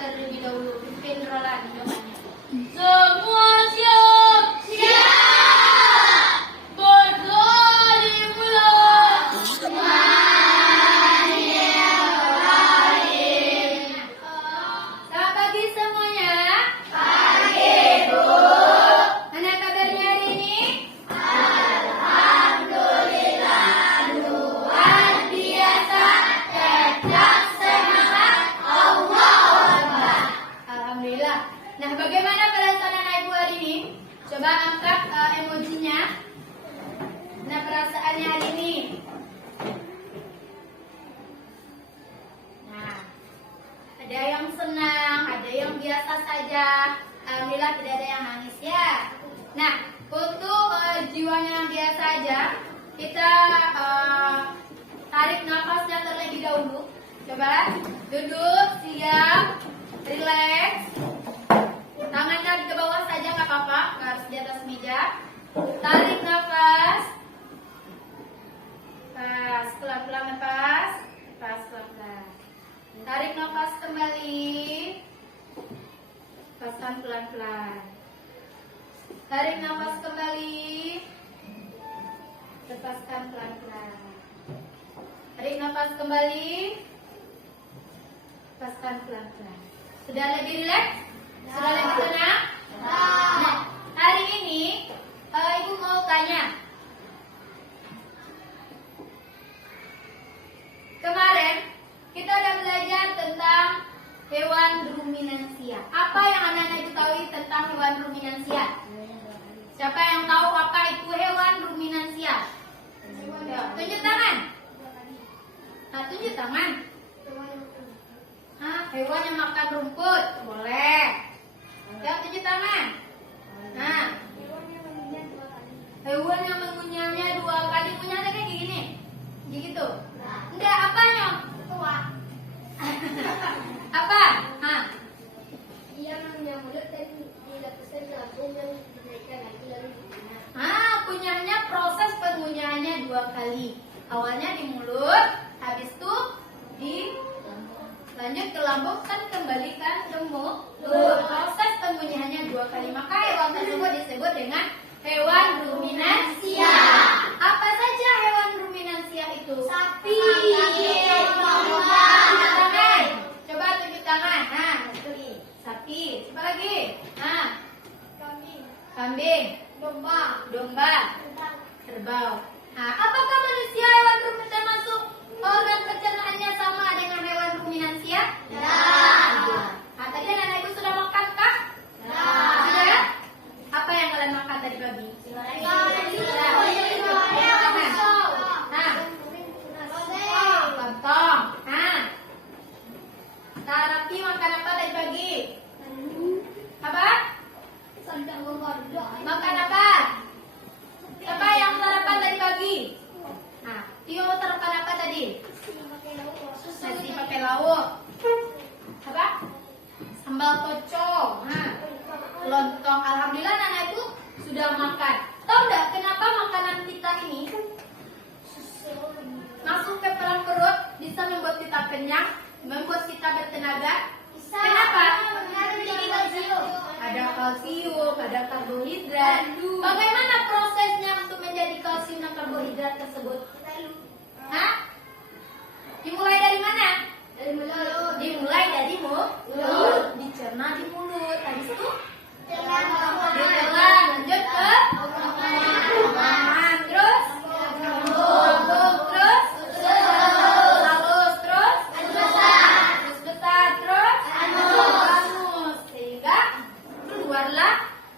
terlebih dahulu. Pimpin Roland jawabannya. Semua siap. Siap. Berdoa dimulai. Selamat pagi semuanya. Pagi, Bu. Mana kabarnya hari ini? Alhamdulillah, luar biasa, cerdas, semangat, Allahu Akbar. Alhamdulillah. Nah, bagaimana perasaan anak ibu hari ini? Coba angkat emojinya. Nah, perasaannya hari ini. Nah, ada yang senang, ada yang biasa saja. Alhamdulillah tidak ada yang nangis ya. Nah, untuk jiwanya yang biasa aja, kita tarik nafasnya terlebih dahulu. Coba duduk, siap, relax. Tangannya ke bawah saja nggak apa-apa, nggak harus di atas meja. Tarik nafas. Pas, pelan-pelan nafas. Pas, pelan-pelan. Tarik nafas kembali. Lepaskan pelan-pelan. Tarik nafas kembali. Lepaskan pelan-pelan. Tarik nafas kembali. Lepaskan pelan-pelan. Sudah lebih rileks? Sudah lebih tenang? Nah, hari ini Ibu mau tanya. Kemarin kita udah belajar tentang hewan ruminansia. Apa yang anak-anak itu tahu tentang hewan ruminansia? Siapa yang tahu apa itu hewan ruminansia? Tunjuk tangan. Nah, tunjuk tangan. Hewan yang makan rumput. Boleh. Ya, tunjuk tangan. Nah, hewan yang mengunyahnya 2 kali. Ngunyahnya kayak gini. Gitu. Enggak, apanya? Apa? Ia mengunyah mulut dan dilepaskan ke lambung dan dinaikkan lagi lalu dikunyah. Kunyahnya proses pengunyahannya 2 kali. Awalnya di mulut, habis itu lanjut ke lambung kan kembalikan ke mulut. Proses pengunyahannya 2 kali. Maka hewan tersebut disebut dengan hewan ruminansia. Apa saja hewan ruminansia itu? Sapi. Coba tunjuk tangan. Sapi. Coba lagi. Kambing. Domba. Kerbau. Apakah manusia hewan ruminansia termasuk organ pencernaannya sama dengan hewan ruminansia? Ya. Tadi anak ibu sudah makan kah? Sudah? Apa yang kalian makan tadi pagi? Lontong. Tarapi makan apa tadi pagi? Apa? Makan apa? Siapa yang sarapan tadi pagi? Tio sarapan apa tadi? Nasi pakai lauk. Apa? Sambal kocok. Lontong. Alhamdulillah anak itu sudah makan. Tahu nggak kenapa makanan kita ini masuk ke dalam perut bisa membuat kita kenyang, membuat kita bertenaga? Kenapa? Ada kalsium, ada karbohidrat. Bagaimana prosesnya untuk menjadi kalsium dan karbohidrat tersebut? Dimulai dari mana? Dimulai dari mulut. Dicerna di mulut. Habis itu ditelan, lanjut ke tangan, terus lambung, terus halus, terus besar, terus anus, sehingga keluarlah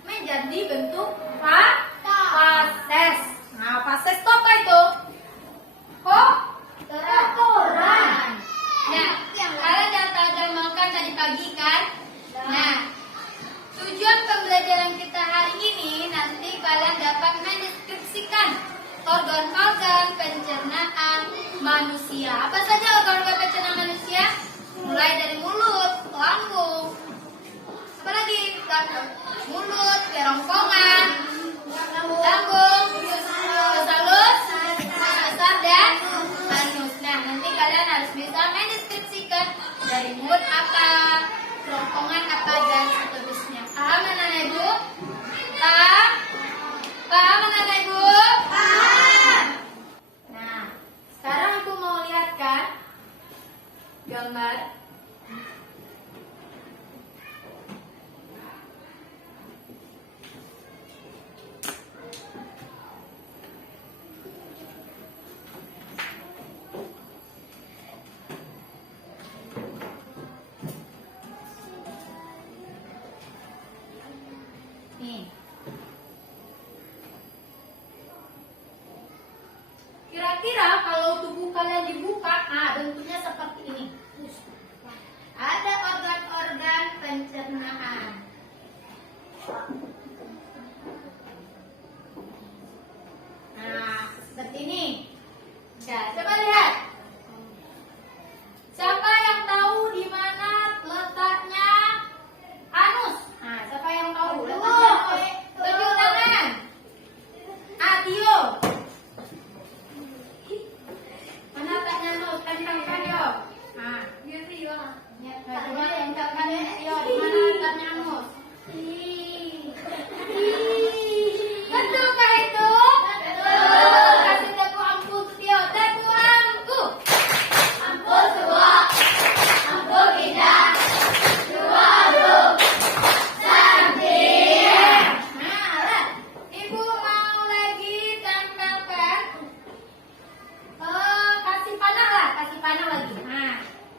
menjadi bentuk fases. Fases itu apa itu? Kotoran. Nah, kalian sudah makan tadi pagi kan? Nah, tujuan pembelajaran kita hari ini nanti kalian dapat mendeskripsikan organ-organ pencernaan manusia. Apa saja organ-organ pencernaan manusia? Mulai dari mulut, lambung, apa lagi? Mulut, kerongkongan, lambung, halus, besar dan anus. Nah, nanti kalian harus bisa mendeskripsikan dari mulut apa, gambar. Nih. Kira-kira kalau tubuh kalian dibuka, bentuknya seperti ini. Ada organ-organ pencernaan. Nah, seperti ini. Nah, coba lihat. Siapa yang tahu di mana letaknya anus? Nah, siapa yang tahu letaknya anus? Tunjuk tangan. Adio. Mana letaknya anus? Tentangkan yo. Nah, coba tentangkan yo. Di mana letaknya anus? Betulkah itu? Betul. Kasih tepu ampu Tio. Tepu ampu. Ampu dua. Ampu tiga. Dua ampu. Cantik. Nah, lihat. Ibu mau lagi tempelkan. Kasih panah lah. Kasih panah lagi. Nah,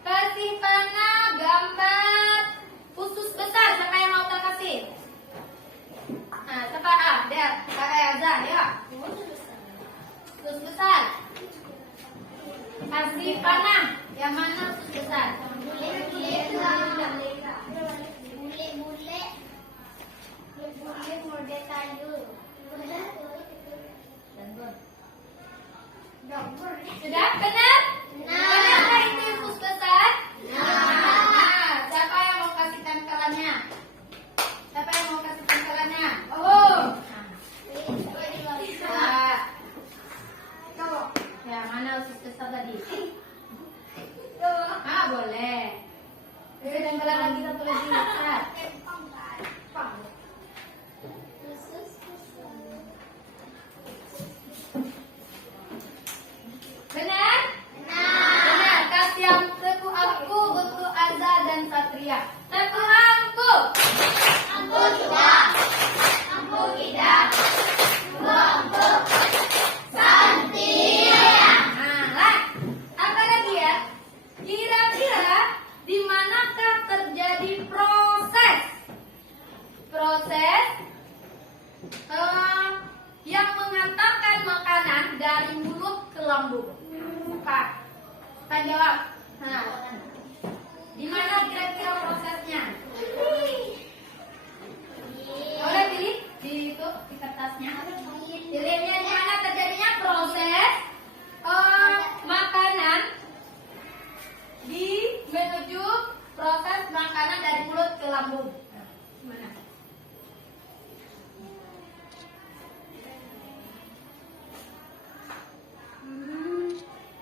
kasih panah gambar usus besar. Siapa yang mau tak kasih? Nah, siapa? Dia. Kakak Azza, ya. Usus besar. Kasih panah. Yang mana usus besar? Sudah benar? Benarkah itu usus besar? Nah, siapa yang mau kasih tempelannya? Siapa yang mau kasih tempelannya? Oh. Ya, mana usus besar tadi? Boleh. Tempelan lagi satu lagi. Benar? Benar. Kasih yang tepu aku untuk Azza dan Satria. Tepu aku. Ampu dua. Ampu tiga. Dua ampu. Cantik. Nah, apa lagi ya? Kira-kira di manakah terjadi proses yang mengantarkan makanan dari mulut ke lambung? Apa? Kita jawab. Nah, di mana kira-kira prosesnya? Boleh pilih di itu di kertasnya. Pilihnya di mana terjadinya proses makanan menuju proses makanan dari mulut ke lambung. Mana?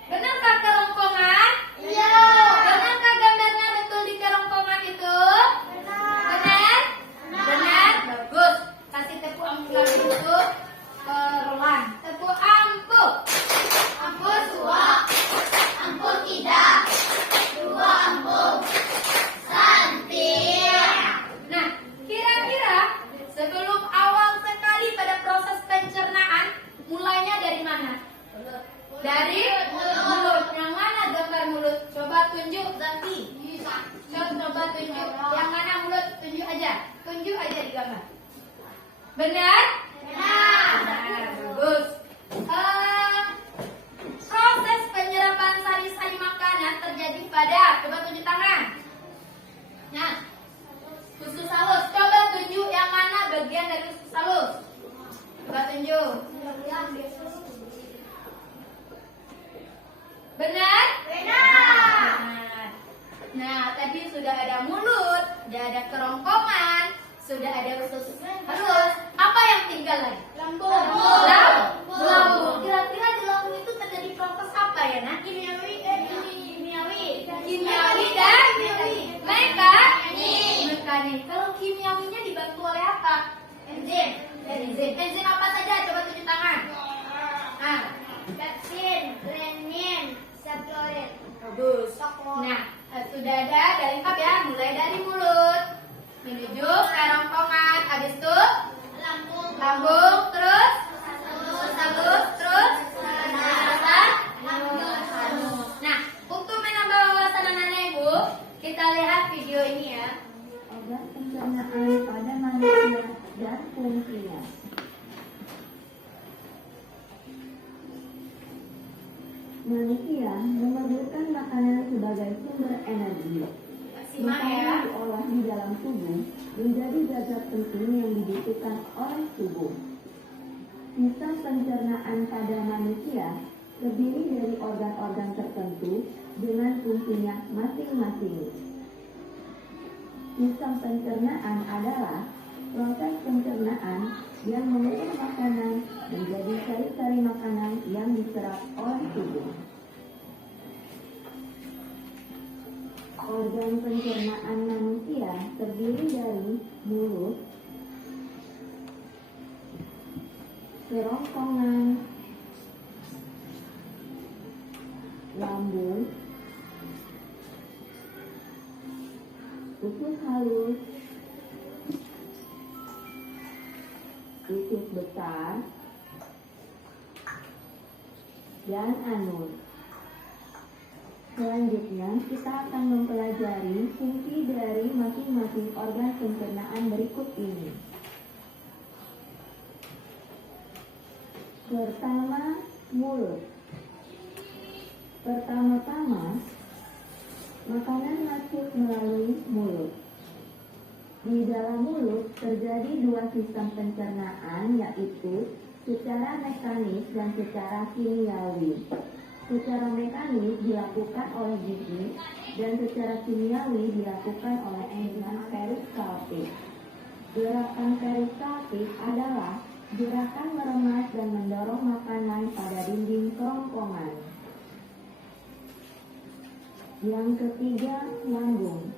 Benarkah kerongkongan? Iya. Benarkah gambarnya betul di kerongkongan itu? Benar. Benar. Bagus. Kasih tepu ampu lagi untuk Roland. Tepu ampu. Ampu dua. Ampu tiga. Dua ampu. Cantik. Nah, kira-kira sebelum awal sekali pada proses pencernaan, mulainya dari mana? Dari mulut. Yang mana gambar mulut? Coba tunjuk, Zaki. Coba tunjuk. Yang mana mulut? Tunjuk aja. Tunjuk aja di gambar. Benar? Benar. Bagus. Proses penyerapan sari-sari makanan terjadi pada, coba tunjuk tangan. Nah, usus halus. Coba tunjuk yang mana bagian dari usus halus. Coba tunjuk. Benar? Benar. Nah, tadi sudah ada mulut, sudah ada kerongkongan, sudah ada usus halus. Apa yang tinggal lagi? Lambung. Lambung. Kira-kira di lambung itu terjadi proses apa ya, Nak? Kimiawi dan mekanik. Kalau kimiawinya dibantu oleh apa? Enzim. Enzim apa saja? Coba tunjuk tangan. Pepsin, renin, saplorin. Bagus. Nah, itu dada dan lengkap ya. Mulai dari mulut menuju kerongkongan. Habis itu lambung, terus anus. Nah, untuk menambah wawasan anak-anak ibu, kita lihat video ini ya. Organ pencernaan pada manusia dan fungsinya. Manusia memerlukan makanan sebagai sumber energi. Simak ya. Makanan diolah di dalam tubuh menjadi zat penting yang dibutuhkan oleh tubuh. Sistem pencernaan pada manusia terdiri dari organ-organ tertentu dengan fungsinya masing-masing. Sistem pencernaan adalah proses pencernaan yang mengolah makanan menjadi sari-sari makanan yang diserap oleh tubuh. Organ pencernaan manusia terdiri dari mulut, kerongkongan, lambung, usus halus, usus besar, dan anus. Selanjutnya, kita akan mempelajari fungsi dari masing-masing organ pencernaan berikut ini. Pertama, mulut. Pertama-tama, makanan masuk melalui mulut. Di dalam mulut terjadi dua sistem pencernaan, yaitu secara mekanis dan secara kimiawi. Secara mekanis dilakukan oleh gigi dan secara kimiawi dilakukan oleh enzim peristaltik. Gerakan peristaltik adalah gerakan meremas dan mendorong makanan pada dinding kerongkongan. Yang ketiga, lambung.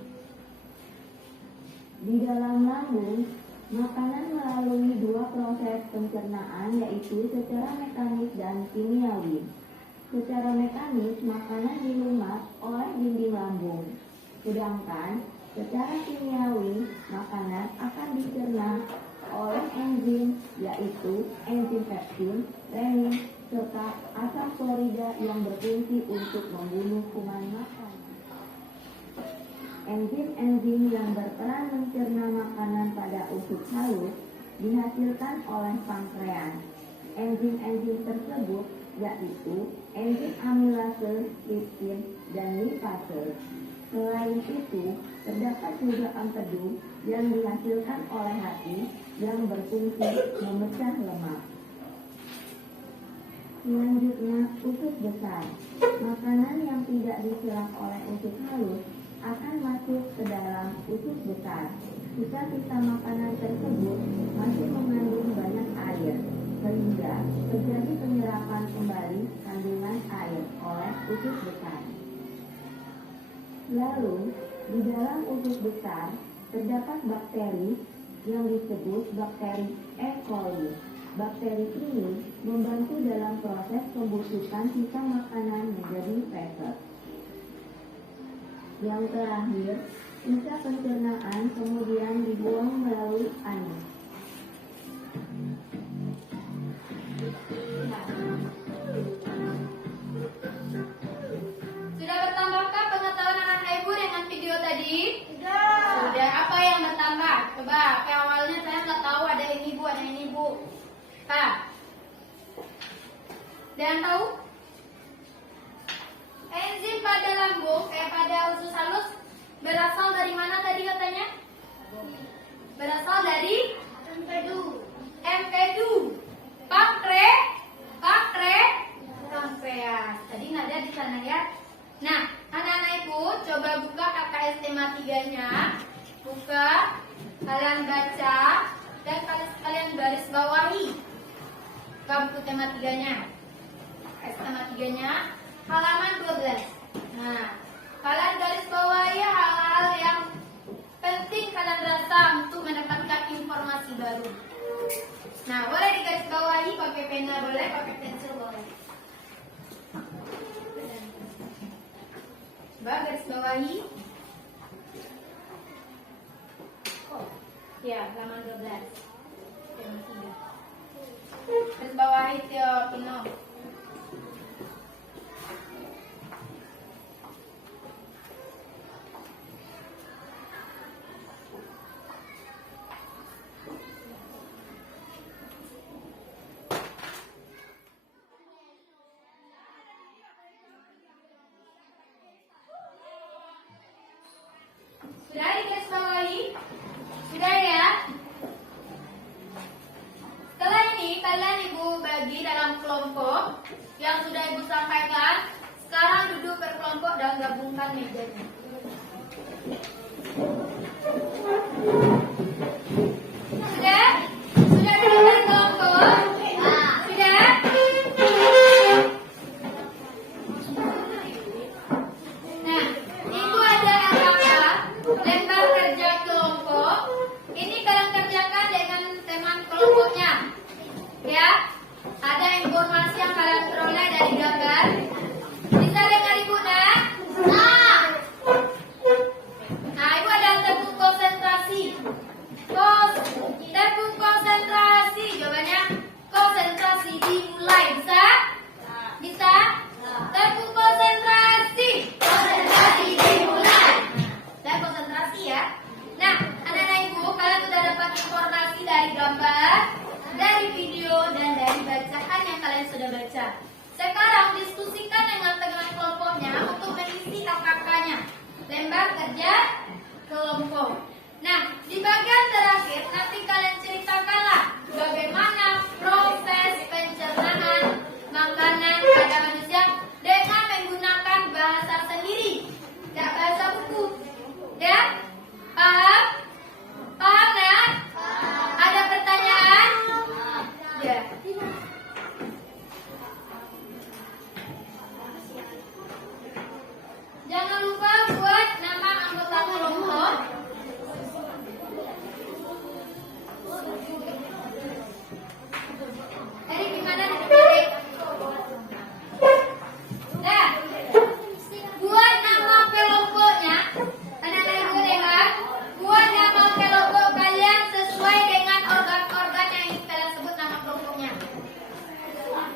Di dalam lambung, makanan melalui dua proses pencernaan, yaitu secara mekanis dan kimiawi. Secara mekanis, makanan dilumat oleh dinding lambung. Sedangkan secara kimiawi, makanan akan dicerna oleh enzim, yaitu enzim pepsin, renin, serta asam klorida yang berfungsi untuk membunuh kuman makanan. Enzim-enzim yang berperan mencerna makanan pada usus halus dihasilkan oleh pankreas. Enzim-enzim tersebut yaitu enzim amilase, tripsin, dan lipase. Selain itu, terdapat juga empedu yang dihasilkan oleh hati yang berfungsi memecah lemak. Selanjutnya, usus besar. Makanan yang tidak diserap oleh usus halus akan masuk ke dalam usus besar. Sisa-sisa makanan tersebut masih mengandung banyak air, sehingga terjadi penyerapan kembali kandungan air oleh usus besar. Lalu, di dalam usus besar terdapat bakteri yang disebut bakteri E. coli. Bakteri ini membantu dalam proses pembusukan sisa makanan menjadi feses. Yang terakhir, sisa pencernaan kemudian dibuang melalui anus. Sudah bertambahkah pengetahuan anak-anak ibu dengan video tadi? Sudah. Apa yang bertambah? Coba, kayak awalnya saya nggak tahu ada ini bu, ada ini bu. Pak, dan tahu? Enzim pada lambung, pada usus halus berasal dari mana tadi katanya? Berasal dari empedu, pankreas. Tadi nggak ada di sana ya. Nah, anak-anak ibu coba buka KKS tema 3-nya. Buka, kalian baca dan kalian garis bawahi. Buka buku tema 3-nya. KKS tema 3-nya halaman 12. Nah, kalian garis bawahi hal-hal yang penting kalian rasa untuk mendapatkan informasi baru. Nah, boleh digaris bawahi pakai pena, boleh pakai pensil, boleh. Coba garis bawahi Ya, halaman 12. Tema 3. Terus bawahi Tio penuh. Sudah digaris bawahi? Sudah ya? Setelah ini kalian ibu bagi dalam kelompok yang sudah ibu sampaikan. Sekarang duduk berkelompok dan gabungkan mejanya. Sudah? Sudah duduk berkelompok? Sudah? Nah, ibu ada apa? Lembar kerja kelompok. Ini kalian kerjakan dengan teman kelompoknya. Ya, ada informasi yang kalian peroleh dari gambar. Bisa dengar ibu nak? Nah, ibu ada tepuk konsentrasi. Tepuk konsentrasi. Jawabannya konsentrasi dimulai. Bisa? Bisa? Tepuk konsentrasi. Konsentrasi dimulai. Dan konsentrasi ya. Nah, anak-anak ibu, kalian sudah dapat informasi dari gambar, dari video, dan dari bacaan yang kalian sudah baca. Sekarang diskusikan dengan teman kelompoknya untuk mengisi KKK-nya. Lembar kerja kelompok. Nah, di bagian terakhir nanti kalian ceritakanlah bagaimana proses pencernaan makanan pada manusia dengan menggunakan bahasa sendiri, tidak bahasa buku. Ya? Paham? Paham ya? Ada pertanyaan? Ya. Jangan lupa buat nama anggota kelompok. Tadi gimana ditulis? Nah, buat nama kelompoknya. Anak-anak ibu dengar. Buat nama kelompok kalian sesuai dengan organ-organ yang ingin kalian sebut nama kelompoknya.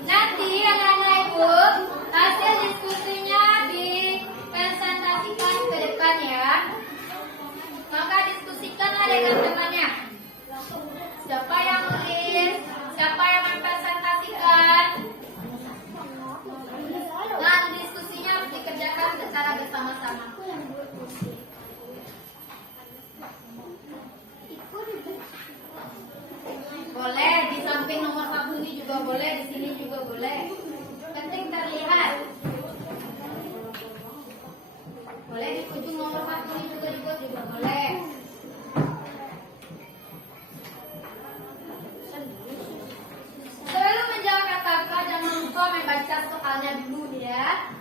Nanti anak-anak ibu hasil diskusinya dipresentasikan ke depan ya. Maka diskusikanlah dengan temannya. Siapa yang nulis, siapa yang mempresentasikan. Dan diskusinya harus dikerjakan secara bersama-sama. Boleh di samping nomor 1 ini juga boleh, di sini juga boleh. Penting terlihat. Boleh di ujung nomor 1 ini juga dibuat juga boleh. Sebelum menjawab kata-kata jangan lupa membaca soalnya dulu ya.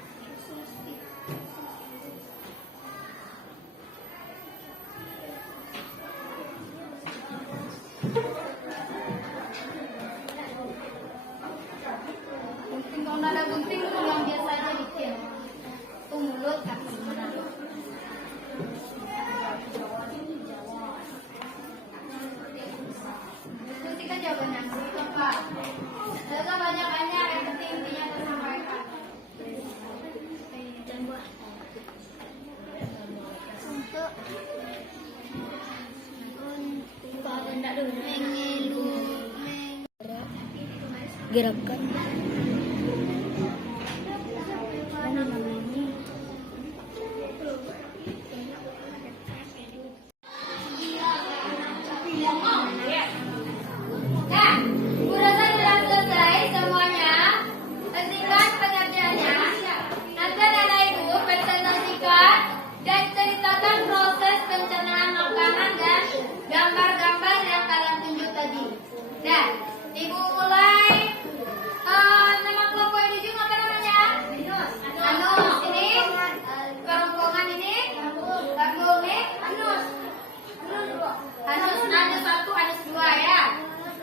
Gunting kalau nggak ada gunting itu yang biasa aja bikin. Tuh mulut kaki mana? Diskusikan jawabannya. Apa? Jaga banyak-banyak yang penting intinya tersampaikan. Untuk gerakan Nah, urusan sudah selesai semuanya. Hentikan pengerjaannya. Nanti anak ibu presentasikan dan ceritakan proses pencernaan makanan dan gambar-gambar yang kalian tunjuk tadi. Nah, ibu mulai. Nama kelompok ini juga apa namanya? Anus. Ini kerongkongan ini. Bagong ini. Anus. Anus 1, anus 2 ya.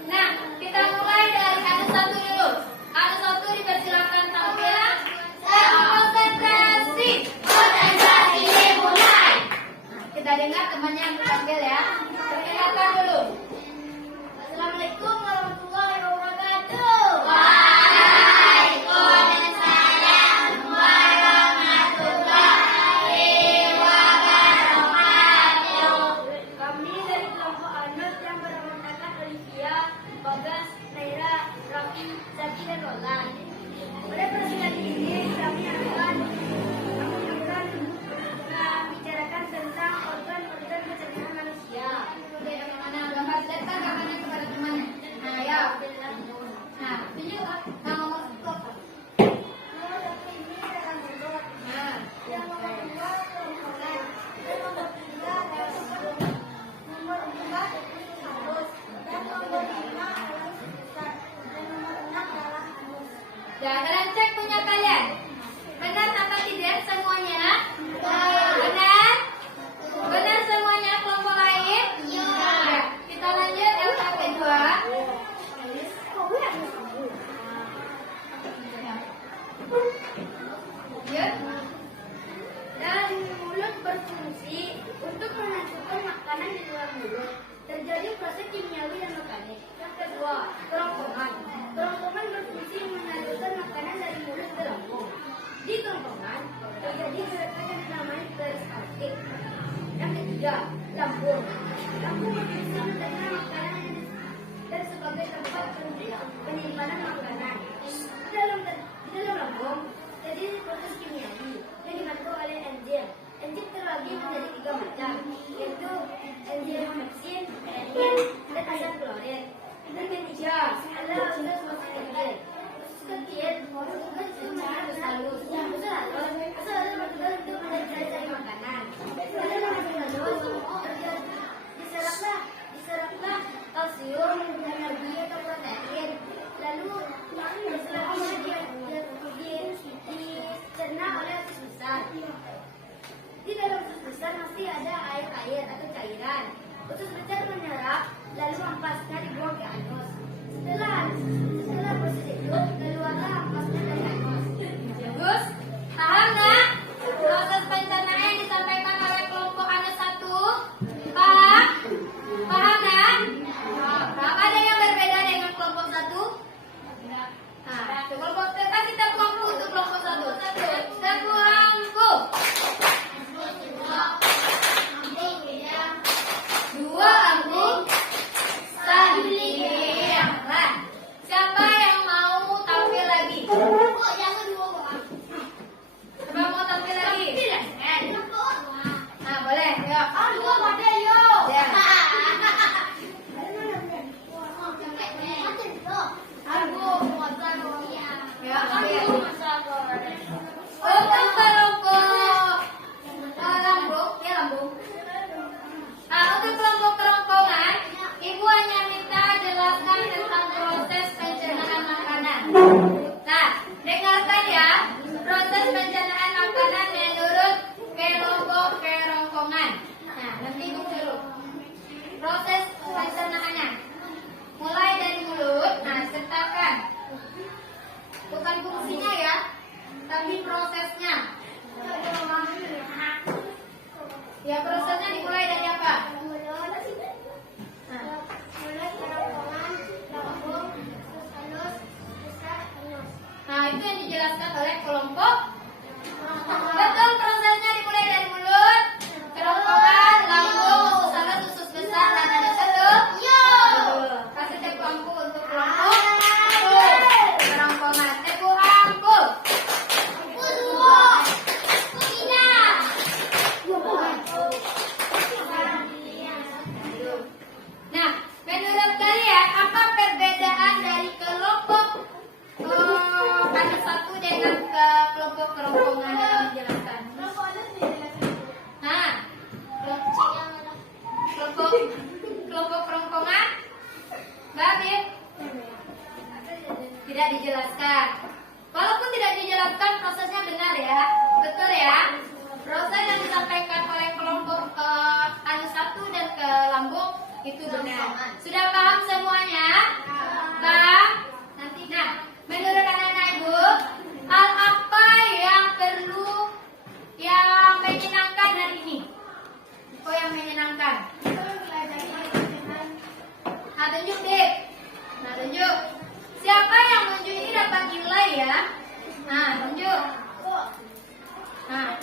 Nah, kita mulai dari anus 1 dulu. Anus 1 dipersilakan tampil. Konsentrasi. Konsentrasi dimulai. Nah, kita dengar temannya yang tampil ya. Perkenalkan dulu. berfungsi untuk menghancurkan makanan di dalam mulut. Terjadi proses kimiawi dan mekanik. Yang kedua, kerongkongan. Kerongkongan berfungsi menyalurkan makanan dari mulut ke lambung. Di kerongkongan terjadi gerakan yang dinamai peristaltik. Yang ketiga, lambung. Lambung berfungsi menerima makanan dan sebagai tempat penyimpanan makanan. Di dalam lambung terjadi proses kimiawi yang dibantu oleh enzim. Enzim terbagi menjadi 3 macam, yaitu enzim pepsin, renin, dan asam klorid. Dan ketiga adalah proses fosfatase. Kecil, bertugas untuk menyerap halus. Usus halus bertugas untuk mencari makanan. Dalam halus diseraplah kalsium, energi atau protein. Lalu diserapnya dicerna oleh usus besar. Di dalam usus besar masih ada air atau cairan. Usus besar menyerap, lalu ampasnya dibuang ke anus. Setelah proses itu, keluarlah ampasnya dari anus. Bagus. Paham nggak? Proses pencernaan yang disampaikan oleh kelompok anus 1. Paham? Paham nggak? Paham. Ada yang berbeda dengan kelompok 1? Nah, kelompok kasih tahu lampu untuk kelompok 1. Tahu lampu. 2 lampu. 1 lihat. Siapa yang mau tampil lagi? Siapa mau tampil lagi? Nah, boleh. Yuk. Ya. Ya, ambil. Untuk kelompok lambung, ya lambung. Nah, untuk kelompok kerongkongan, Ibu hanya minta jelaskan tentang proses pencernaan makanan. Nah, dengarkan ya, proses pencernaan makanan menurut kelompok kerongkongan. Nah, nanti Ibu dulu. Proses pencernaannya. Mulai dari mulut, nah sertakan. Bukan fungsinya ya, tapi prosesnya. Ya, prosesnya dimulai dari apa? Nah, itu yang dijelaskan oleh kelompok. Betul, prosesnya dimulai dari mulut, kerongkongan, lambung, usus halus, usus besar, dan ada betul. Kasih tepuk lampu untuk kelompok kerongkongan. Tepuk lampu. Nah, menurut kalian apa perbedaan dari kelompok anus 1 dengan ke kelompok kerongkongan dalam menjelaskan? Nah, kelompok kerongkongan, Babin, tidak dijelaskan. Walaupun tidak dijelaskan, prosesnya benar ya, betul ya. Proses yang disampaikan oleh kelompok anus 1 dan ke lambung itu benar. Sudah paham semuanya? Paham? Nanti, nah, menurut anak-anak Ibu, hal apa yang perlu yang menyenangkan hari ini? Oh, yang menyenangkan. Nah, tunjuk deh. Nah, tunjuk. Siapa yang menunjuk ini dapat nilai ya? Nah, tunjuk. Nah.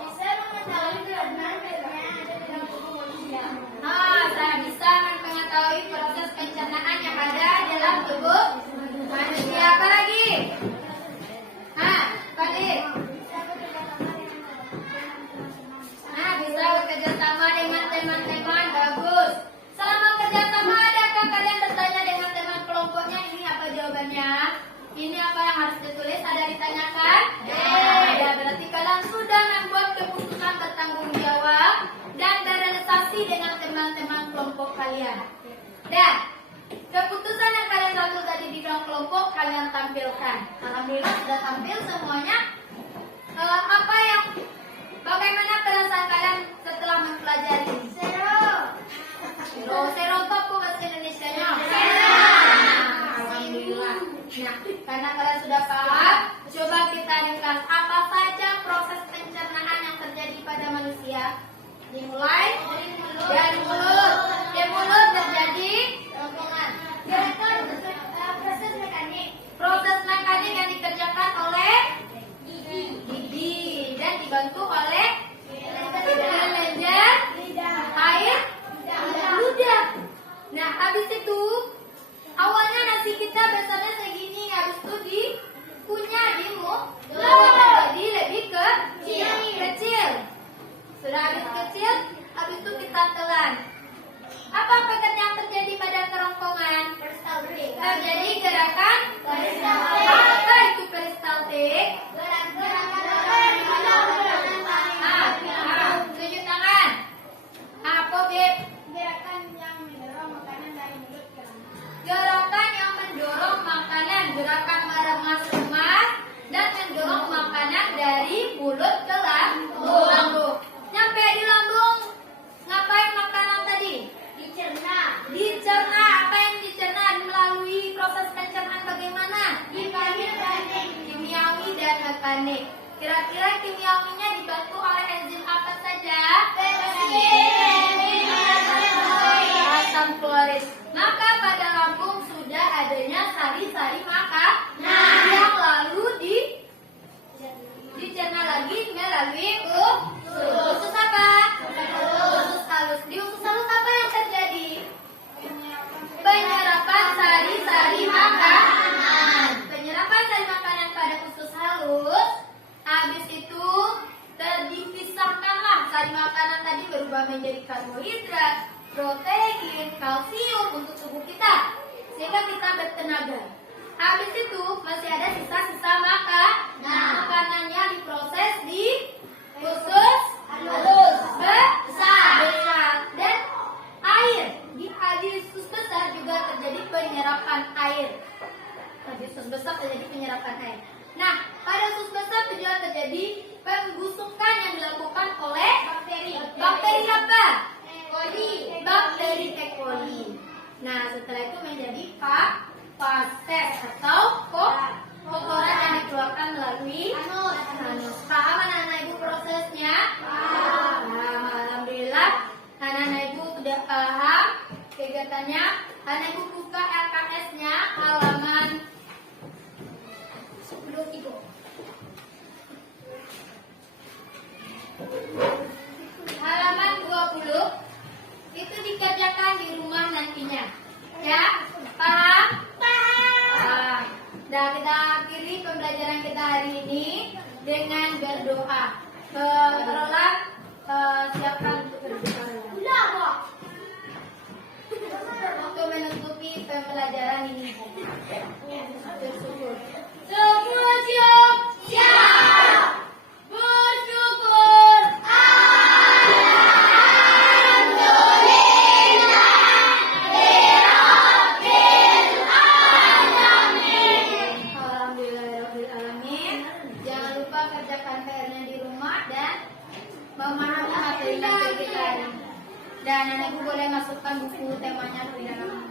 Bisa mengetahui kebenaran ada dalam tubuh manusia. Nah, saya bisa mengetahui proses pencernaan yang ada dalam tubuh manusia. Apa lagi? Nah, Fadli. Nah, bisa bekerja sama dengan teman-teman. Bagus. Selama kerja sama, adakah kalian bertanya dengan teman kelompoknya? Ini apa jawabannya? Ini apa yang harus ditulis? Ada ditanyakan? Ya, berarti kalian sudah membuat keputusan bertanggung jawab dan berrealisasi dengan teman-teman kelompok kalian. Dan keputusan yang kalian ambil tadi di dalam kelompok kalian tampilkan. Alhamdulillah sudah tampil semuanya. Bagaimana perasaan kalian setelah mempelajari ini? Zero top bahasa Indonesianya. Alhamdulillah. Nah, karena kalian sudah paham, coba kita dengar apa saja proses pencernaan yang terjadi pada manusia. Dimulai dari mulut. Di mulut terjadi Gerakan proses mekanik. proses mekanik yang dikerjakan oleh Gigi. gigi dan dibantu oleh Lidah. kelenjar air ludah. Nah, habis itu awalnya nasi kita besarnya segini, habis itu dikunyah di mulut jadi lebih kecil. Sudah habis kecil, habis itu kita telan. Apa yang terjadi pada kerongkongan? Terjadi gerakan apa itu peristaltik? Tunjuk tangan. Apa Beb? Gerakan yang mendorong makanan dari mulut ke rongga. Gerakan yang mendorong makanan, gerakan meremas-remas dan mendorong makanan dari mulut ke lambung. Nyampe di lambung, ngapain makanan tadi? Dicerna. Dicerna. Apa yang dicerna? Melalui proses pencernaan bagaimana? Kimiawi dan mekanik. Kira-kira kimiawinya dibantu oleh enzim apa saja? Asam klorid. Maka pada lambung sudah adanya sari-sari makanan yang lalu dicerna lagi melalui usus apa? Usus halus. Di usus halus apa yang terjadi? Penyerapan sari-sari makanan. Penyerapan sari makanan pada usus halus. Habis itu dipisahkanlah sari makanan tadi berubah menjadi karbohidrat, protein, kalsium untuk tubuh kita sehingga kita bertenaga. Habis itu masih ada sisa-sisa makanan yang diproses di usus halus besar dan air di usus besar juga terjadi penyerapan air. Di usus besar terjadi penyerapan air. Nah, pada usus besar juga terjadi pembusukan yang dilakukan oleh bakteri apa? Bakteri E. coli. Nah, setelah itu menjadi fases atau kotoran yang dikeluarkan melalui anus. Paham anak-anak ibu prosesnya? Paham. Alhamdulillah, anak-anak ibu sudah paham kegiatannya. Anak ibu buka LKS-nya halaman 23. Halaman 20 itu dikerjakan di rumah nantinya. Ya, paham? Paham. Nah, kita akhiri pembelajaran kita hari ini dengan berdoa. Roland, siapkan untuk berdoa. Untuk menutupi pembelajaran ini. Bersyukur. Siap. Bersyukur. Alhamdulillahirrahmanirrahim. Jangan lupa kerjakan PR-nya di rumah dan memahami materi kita hari ini. Dan anak ibu boleh masukkan buku temanya di dalam